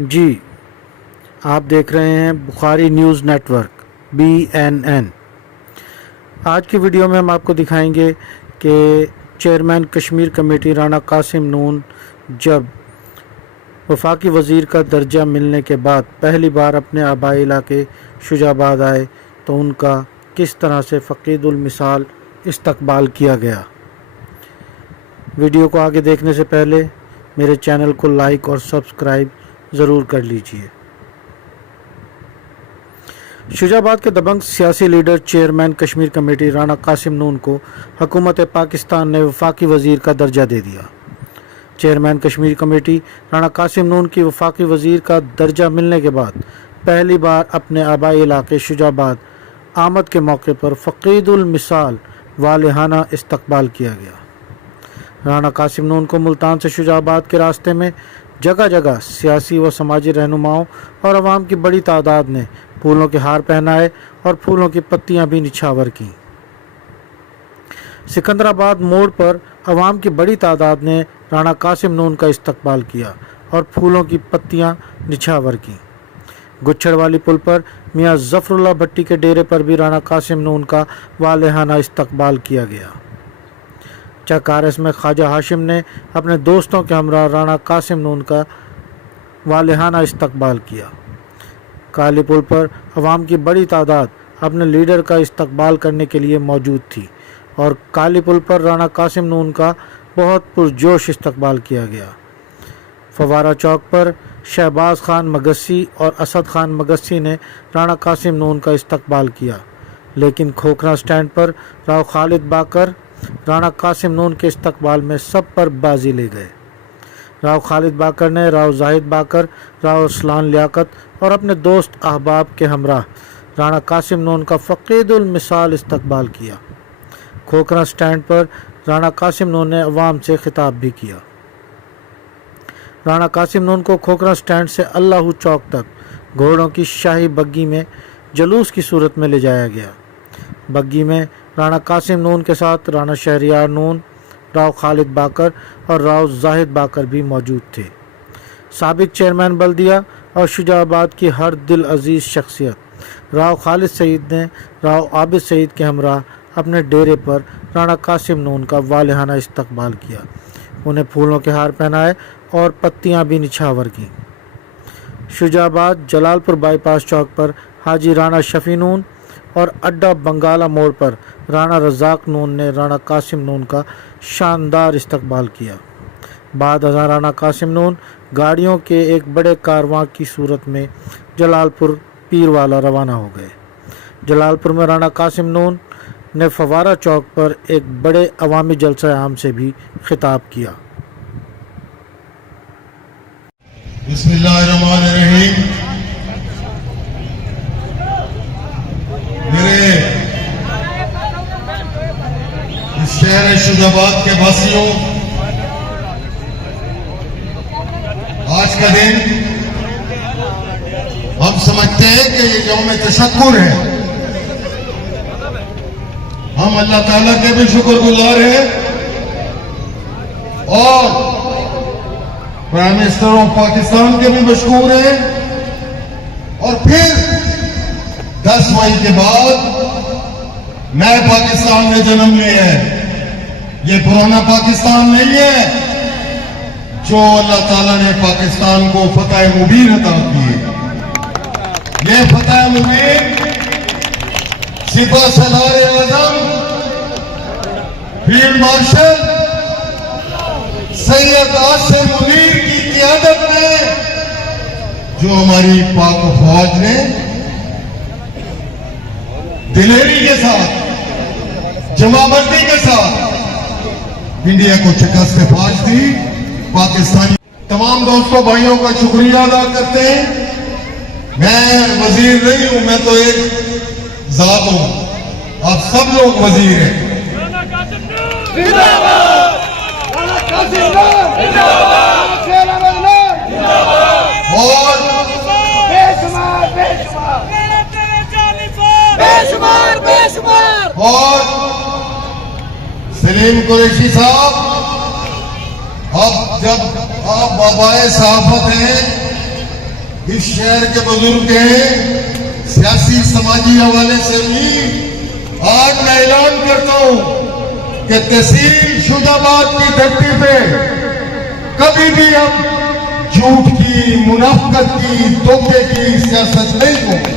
जी, आप देख रहे हैं बुखारी न्यूज़ नेटवर्क BNN। आज की वीडियो में हम आपको दिखाएंगे कि चेयरमैन कश्मीर कमेटी राना कासिम नून जब वफाकी वज़ीर का दर्जा मिलने के बाद पहली बार अपने आबाई इलाके शुजाबाद आए तो उनका किस तरह से फ़क़ीदुल मिसाल इस्तकबाल किया गया। वीडियो को आगे देखने से पहले मेरे चैनल को लाइक और सब्सक्राइब ज़रूर कर लीजिए। शुजाबाद के दबंग सियासी leader chairman Kashmir committee Rana Qasim Noon को हुकूमत पाकिस्तान ने वफाकी वज़ीर का दर्जा दे दिया। चेयरमैन कश्मीर कमेटी राना कासिम नून की वफाकी वज़ीर का दर्जा मिलने के बाद पहली बार अपने आबाई इलाके शुजाबाद आमद के मौके पर फ़क़ीदुल मिसाल वालिहाना इस्तकबाल किया गया। राना कासिम नून को मुल्तान से शुजाबाद के रास्ते में जगह जगह सियासी व समाजी रहनुमाओं और आवाम की बड़ी तादाद ने फूलों के हार पहनाए और फूलों की पत्तियां भी निछावर की। सिकंदराबाद मोड़ पर आवाम की बड़ी तादाद ने राना कासिम नून का इस्तकबाल किया और फूलों की पत्तियां निछावर की। गुच्छड़ वाली पुल पर मियाँ ज़फ़रुल्लाह भट्टी के डेरे पर भी राना कासिम नून का वालिहाना इस्तकबाल किया गया। चकारेस में ख्वाजा हाशिम ने अपने दोस्तों के हमरा राना कासिम नून का वालिहाना इस्तकबाल किया। काली पुल पर अवाम की बड़ी तादाद अपने लीडर का इस्तकबाल करने के लिए मौजूद थी और काली पुल पर राना कासिम नून का बहुत पुरजोश इस्तकबाल किया गया। फवारा चौक पर शहबाज खान मगस्सी और असद खान मगस्सी ने राना कासिम नून का इस्तकबाल किया, लेकिन खोखरा स्टैंड पर राव खालिद बाकर राना कासिम नून के इस्तकबाल में सब पर बाजी ले गए। राव खालिद बाकर ने राव जाहिद बाकर, राव असलान लियाकत और अपने दोस्त अहबाब के हमरा राना कासिम नून का फ़क़ीदुल मिसाल इस्तकबाल किया। खोखरा स्टैंड पर राना कासिम नून ने अवाम से खिताब भी किया। राना कासिम नून को खोखरा स्टैंड से अल्लाहू चौक तक घोड़ों की शाही बग्गी में जुलूस की सूरत में ले जाया गया। बग्गी में राना कासिम नून के साथ राना शहरियार नून, राव खालिद बाकर और राव जाहिद बाकर भी मौजूद थे। साबिक चेयरमैन बल्दिया और शुजाबाद की हर दिल अजीज़ शख्सियत राव खालिद सईद ने राव आबिद सईद के हमरा अपने डेरे पर राना कासिम नून का वालिहाना इस्तकबाल किया। उन्हें फूलों के हार पहनाए और पत्तियां भी निछावर की। शुजाबाद जलालपुर बाईपास चौक पर हाजी राना शफी नून और अड्डा बंगाला मोड़ पर राना रज़ाक नून ने राना कासिम नून का शानदार इस्तकबाल किया। बाद अज़ां राना कासिम नून गाड़ियों के एक बड़े कारवां की सूरत में जलालपुर पीरवाला रवाना हो गए। जलालपुर में राना कासिम नून ने फवारा चौक पर एक बड़े अवामी जलसा आम से भी खिताब किया। बिस्मिल्लाहिर्रहमानिर्रहीम। मेरे इस शहर शुजाबाद के वासियों, आज का दिन हम समझते हैं कि ये यौम तशक्कुर है। हम अल्लाह ताला के भी शुक्रगुजार हैं और प्राइम मिनिस्टर ऑफ पाकिस्तान के भी मशहूर हैं। और फिर 10 मई के बाद नए पाकिस्तान ने जन्म लिया है। ये पुराना पाकिस्तान नहीं है जो अल्लाह ताला ने पाकिस्तान को फतह मुबीन अता की है। ये फतह मुबीन सिपह सलार आज़म फील्ड मार्शल सैयद आसिम मुनीर की क़ियादत में जो हमारी पाक फौज ने दिलेरी के साथ, जमाबंदी के साथ इंडिया को शिकस्त फाश दी। पाकिस्तानी तमाम दोस्तों भाइयों का शुक्रिया अदा करते हैं। मैं वजीर नहीं हूं, मैं तो एक जात हूं, आप सब लोग वजीर हैं। और सलीम कुरैशी साहब, अब जब आप बाबाए सहाफत हैं इस शहर के बुजुर्ग हैं, सियासी समाजी हवाले से भी आज मैं ऐलान करता हूं कि तहसील शुजाबाद की धरती पे कभी भी हम झूठ की, मुनाफिकत की, धोखे की सियासत नहीं होगी।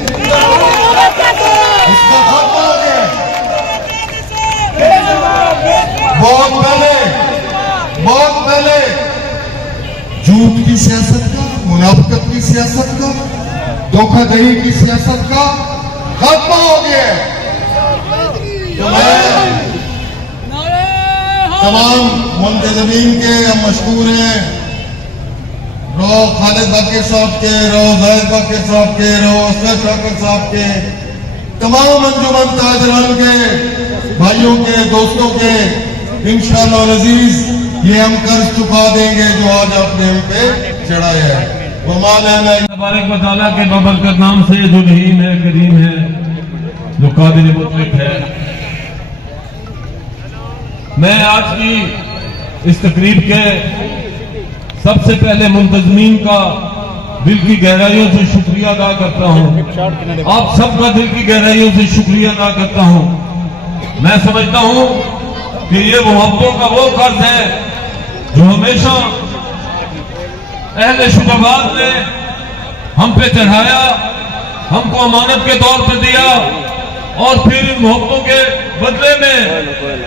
इसका खात्मा हो गया। बहुत पहले झूठ की सियासत का, मुनाफिकत की सियासत का, धोखाधड़ी की सियासत का खात्मा हो गया है। तो मैं तमाम मुंतजमीन के हम मशहूर हैं, रो खालिद बाकर साहब के, रो जाहिद बाकर साहब के, रो असलम बाकर साहब के, तमाम अंजुमन ताजरान के, भाइयों के, दोस्तों के, इंशाअल्लाह अजीज ये हम कर्ज चुका देंगे जो आज आपने हम पे चढ़ाया है। तबारक व तआला के बबरकत नाम से जो रहीम है, करीम है, जो कादिर मुतलक है। मैं आज की इस तकरीब के सबसे पहले मुंतजमीन का दिल की गहराइयों से शुक्रिया अदा करता हूं। आप सबका दिल की गहराइयों से शुक्रिया अदा करता हूं। मैं समझता हूं कि ये मोहब्बतों का वो कर्ज है जो हमेशा अहले शुजाबाद ने हम पे चढ़ाया, हमको अमानत के तौर पर दिया और फिर इन मोहब्बतों के बदले में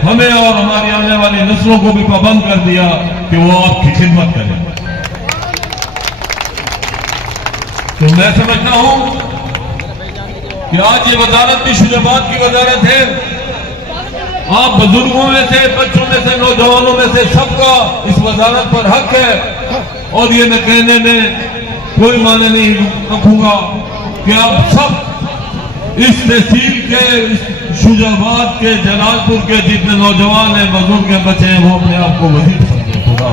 हमें और हमारी आने वाली नस्लों को भी पाबंद कर दिया कि वो आपकी खिदमत करें। तो मैं समझता हूं कि आज ये वजारत भी शुजाबाद की वजारत है। आप बुजुर्गों में से, बच्चों में से, नौजवानों में से सबका इस वजारत पर हक है और ये मैं कहने में कोई माने नहीं रखूंगा कि आप सब इस तहसील के, इस शुजाबाद के, जलालपुर के जितने नौजवान हैं, बुजुर्ग हैं, बच्चे हैं, वो अपने आप को वजीर समझें। खुदा